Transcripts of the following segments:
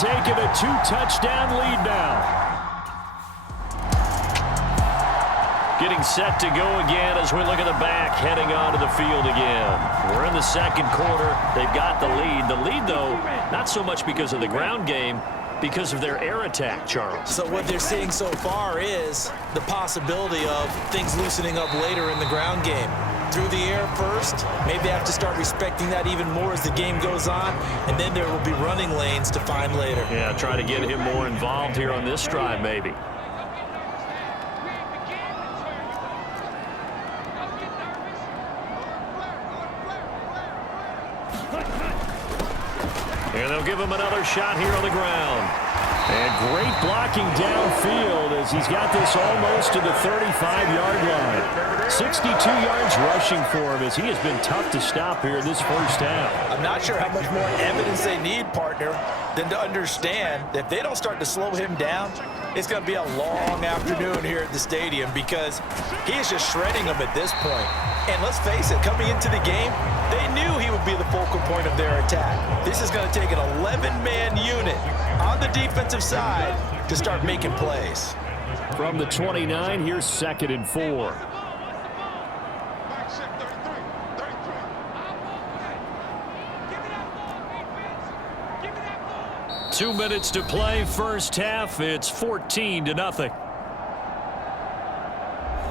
taking a 2-touchdown lead now. Getting set to go again as we look at the back, heading onto the field again. We're in the second quarter. They've got the lead. The lead, though, not so much because of the ground game, because of their air attack, Charles. So what they're seeing so far is the possibility of things loosening up later in the ground game. Through the air first, maybe they have to start respecting that even more as the game goes on, and then there will be running lanes to find later. Yeah, try to get him more involved here on this drive, maybe. And they'll give him another shot here on the ground. And great blocking downfield as he's got this almost to the 35-yard line. 62 yards rushing for him as he has been tough to stop here in this first half. I'm not sure how much more evidence they need, partner, than to understand that if they don't start to slow him down, it's going to be a long afternoon here at the stadium because he is just shredding them at this point. And let's face it, coming into the game, they knew he would be the focal point of their attack. This is going to take an 11-man unit on the defensive side to start making plays. From the 29, here's 2nd and 4. Two minutes to play, first half. It's 14-0.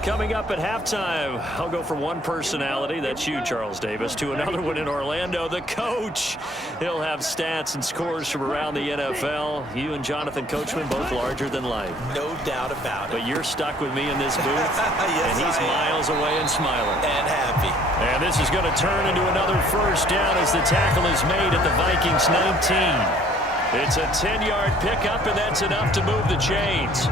Coming up at halftime, I'll go from one personality, that's you, Charles Davis, to another one in Orlando, the coach. He'll have stats and scores from around the NFL. You and Jonathan Coachman, both larger than life. No doubt about it. But you're stuck with me in this booth, yes, and he's miles away and smiling. And happy. And this is going to turn into another first down as the tackle is made at the Vikings 19. It's a 10-yard pickup, and that's enough to move the chains.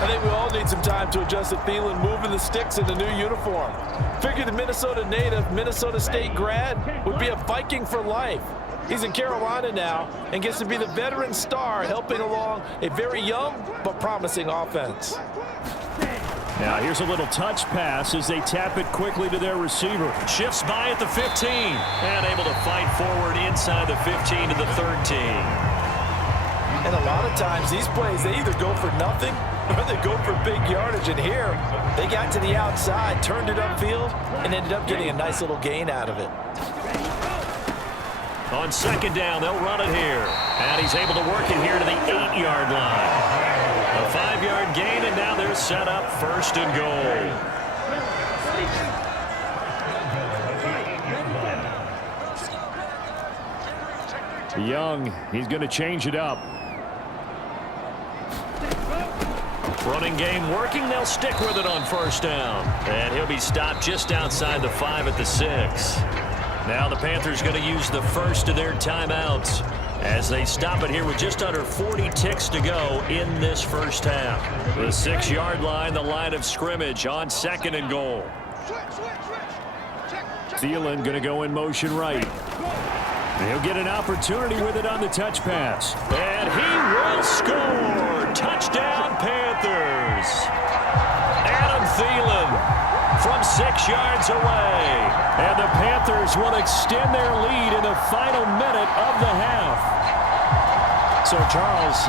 I think we all need some time to adjust to Thielen moving the sticks in the new uniform. Figure the Minnesota native, Minnesota State grad would be a Viking for life. He's in Carolina now and gets to be the veteran star helping along a very young but promising offense. Now here's a little touch pass as they tap it quickly to their receiver. Shifts by at the 15 and able to fight forward inside the 15 to the 13. And a lot of times these plays, they either go for nothing or they go for big yardage. And here, they got to the outside, turned it upfield, and ended up getting a nice little gain out of it. On second down, they'll run it here. And he's able to work it here to the 8-yard line. A 5-yard gain, and now they're set up 1st and goal. Young, he's going to change it up. Running game working. They'll stick with it on 1st down. And he'll be stopped just outside the 5 at the 6. Now the Panthers going to use the first of their timeouts as they stop it here with just under 40 ticks to go in this first half. The 6-yard line, the line of scrimmage on 2nd and goal. Thielen going to go in motion right. He'll get an opportunity with it on the touch pass. And he will score. Touchdown, Panthers. Adam Thielen from 6 yards away. And the Panthers will extend their lead in the final minute of the half. So, Charles,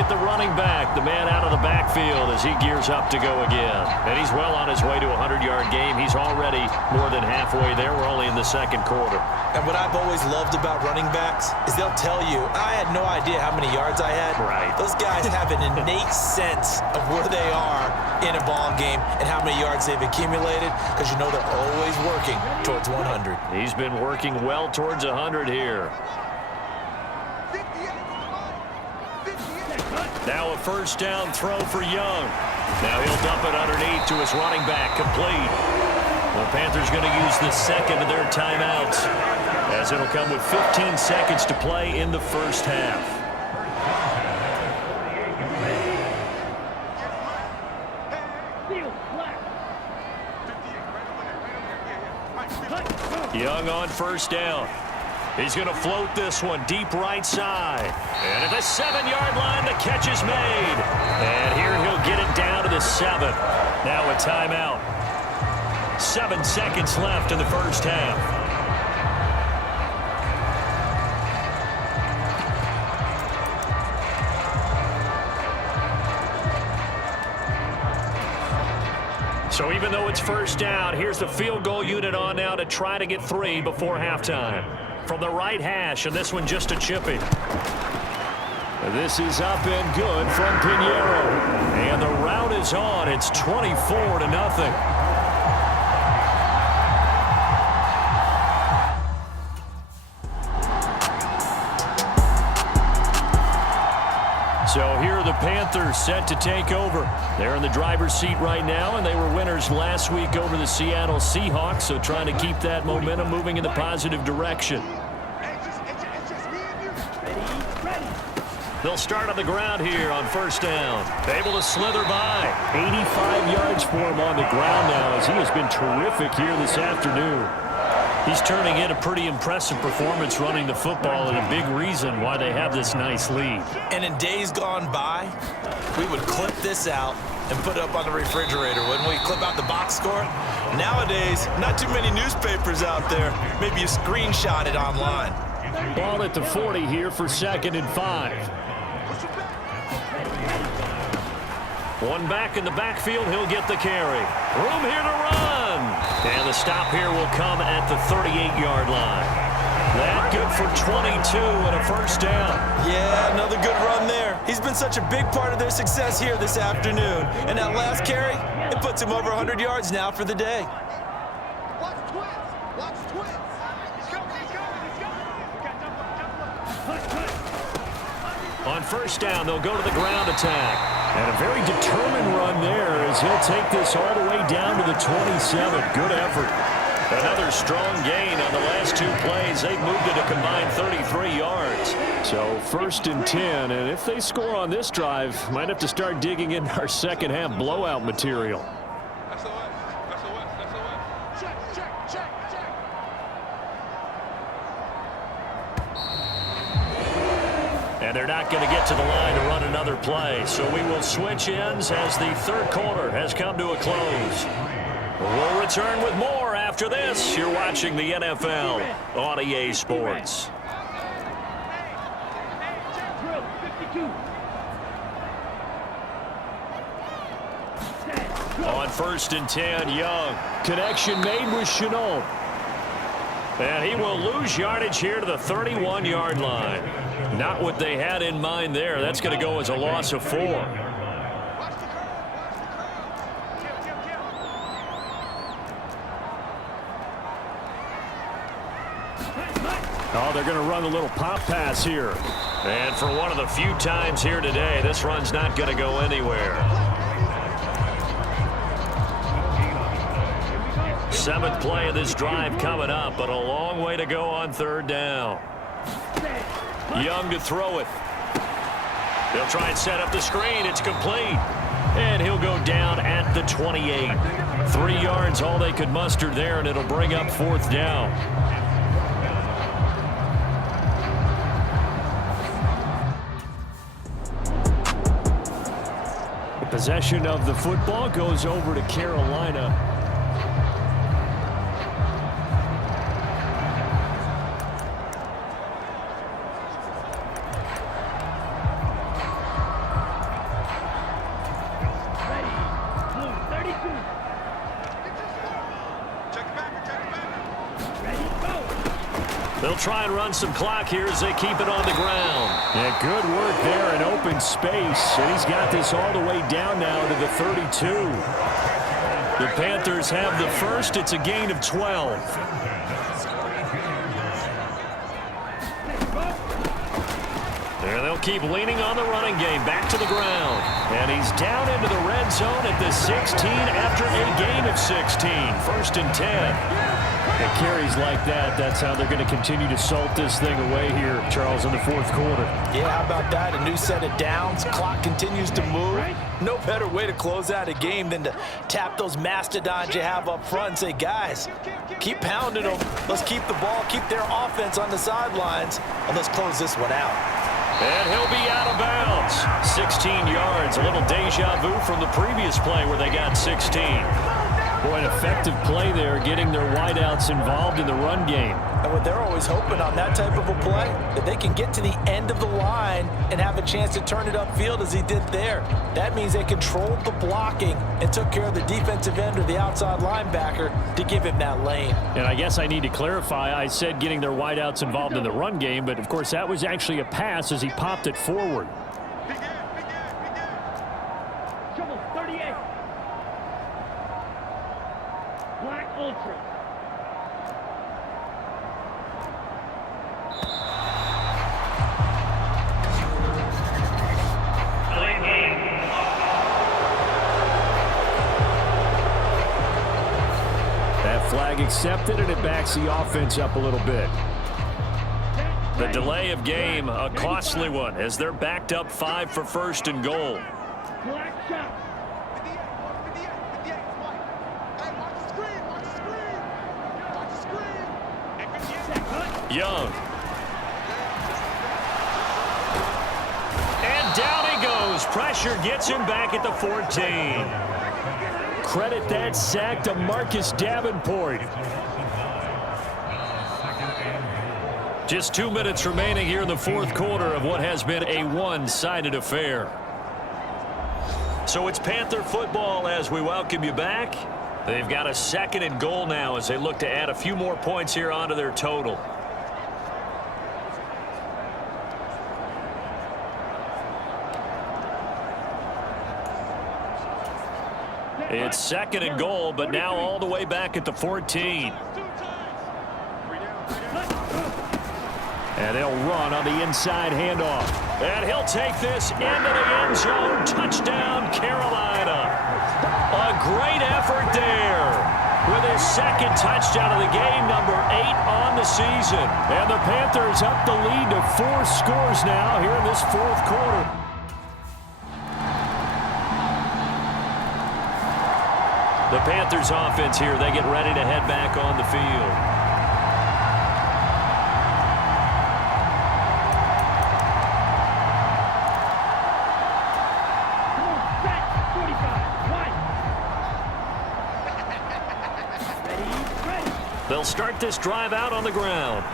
at the running back, the man out of the backfield as he gears up to go again. And he's well on his way to a 100-yard game. He's already more than halfway there. We're only in the second quarter. And what I've always loved about running backs is they'll tell you, I had no idea how many yards I had. Right. Those guys have an innate sense of where they are in a ball game and how many yards they've accumulated because you know they're always working towards 100. He's been working well towards 100 here. Now a first down throw for Young. Now he'll dump it underneath to his running back, complete. The Panthers going to use the second of their timeouts as it'll come with 15 seconds to play in the first half. Young on first down. He's going to float this one deep right side. And at the 7-yard line, the catch is made. And here he'll get it down to the 7. Now a timeout. 7 seconds left in the first half. So even though it's first down, here's the field goal unit on now to try to get 3 before halftime. From the right hash, and this one just a chipping. This is up and good from Pinheiro. And the route is on. It's 24-0. So here are the Panthers set to take over. They're in the driver's seat right now, and they were winners last week over the Seattle Seahawks, so trying to keep that momentum moving in the positive direction. They'll start on the ground here on first down. Able to slither by. 85 yards for him on the ground now as he has been terrific here this afternoon. He's turning in a pretty impressive performance running the football, and a big reason why they have this nice lead. And in days gone by, we would clip this out and put it up on the refrigerator, wouldn't we? Clip out the box score. Nowadays, not too many newspapers out there. Maybe you screenshot it online. Ball at the 40 here for 2nd and 5. One back in the backfield, he'll get the carry. Room here to run. And the stop here will come at the 38-yard line. That good for 22 and a first down. Yeah, another good run there. He's been such a big part of their success here this afternoon. And that last carry, it puts him over 100 yards now for the day. Watch twins. Watch twins. On first down, they'll go to the ground attack. And a very determined run there as he'll take this all the way down to the 27. Good effort. Another strong gain on the last 2 plays. They've moved it a combined 33 yards. So 1st and 10, and if they score on this drive, might have to start digging in our second half blowout material. And they're not going to get to the line to run another play. So we will switch ends as the 3rd quarter has come to a close. We'll return with more after this. You're watching the NFL on EA Sports. On 1st and 10, Young. Connection made with Chenault. And he will lose yardage here to the 31-yard line. Not what they had in mind there. That's going to go as a loss of 4. Oh, they're going to run a little pop pass here. And for one of the few times here today, this run's not going to go anywhere. 7th play of this drive coming up, but a long way to go on 3rd down. Young to throw it. They'll try and set up the screen. It's complete. And he'll go down at the 28. 3 yards, all they could muster there, and it'll bring up 4th down. The possession of the football goes over to Carolina. They'll try and run some clock here as they keep it on the ground. Yeah, good work there in open space. And he's got this all the way down now to the 32. The Panthers have the first. It's a gain of 12. There they'll keep leaning on the running game. Back to the ground. And he's down into the red zone at the 16 after a gain of 16. 1st and 10. It carries like that. That's how they're going to continue to salt this thing away here, Charles, in the 4th quarter. Yeah, how about that? A new set of downs. Clock continues to move. No better way to close out a game than to tap those mastodons you have up front and say, guys, keep pounding them. Let's keep the ball, keep their offense on the sidelines, and let's close this one out. And he'll be out of bounds. 16 yards, a little deja vu from the previous play where they got 16. Boy, an effective play there, getting their wideouts involved in the run game. And what they're always hoping on that type of a play, that they can get to the end of the line and have a chance to turn it upfield as he did there. That means they controlled the blocking and took care of the defensive end or the outside linebacker to give him that lane. And I guess I need to clarify, I said getting their wideouts involved in the run game, but of course that was actually a pass as he popped it forward. Trouble 38. Black Ultra. That flag accepted, and it backs the offense up a little bit. The delay of game, a costly one, as they're backed up 5 for first and goal. Black shot. Young. And down he goes. Pressure gets him back at the 14. Credit that sack to Marcus Davenport. Just 2 minutes remaining here in the fourth quarter of what has been a one-sided affair. So it's Panther football as we welcome you back. They've got a 2nd and goal now as they look to add a few more points here onto their total. It's 2nd and goal, but now all the way back at the 14. And they'll run on the inside handoff. And he'll take this into the end zone. Touchdown, Carolina. A great effort there with his 2nd touchdown of the game, number 8 on the season. And the Panthers up the lead to 4 scores now here in this fourth quarter. The Panthers offense here, they get ready to head back on the field. They'll start this drive out on the ground.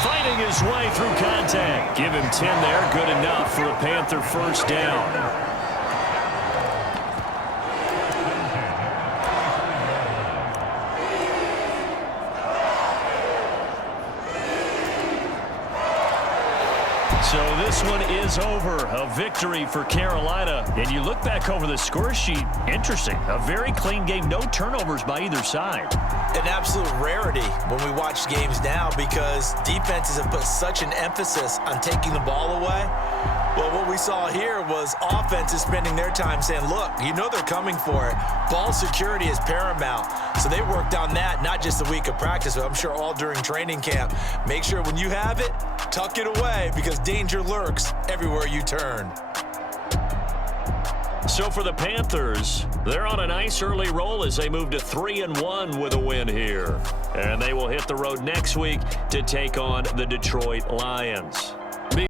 Fighting his way through contact. Give him 10 there, good enough for a Panther first down. So this one is over. A victory for Carolina. And you look back over the score sheet, interesting. A very clean game. No turnovers by either side. An absolute rarity when we watch games now because defenses have put such an emphasis on taking the ball away. Well, what we saw here was offenses spending their time saying, look, you know they're coming for it. Ball security is paramount. So they worked on that, not just the week of practice, but I'm sure all during training camp. Make sure when you have it, tuck it away because danger lurks everywhere you turn. So for the Panthers, they're on a nice early roll as they move to 3-1 with a win here. And they will hit the road next week to take on the Detroit Lions.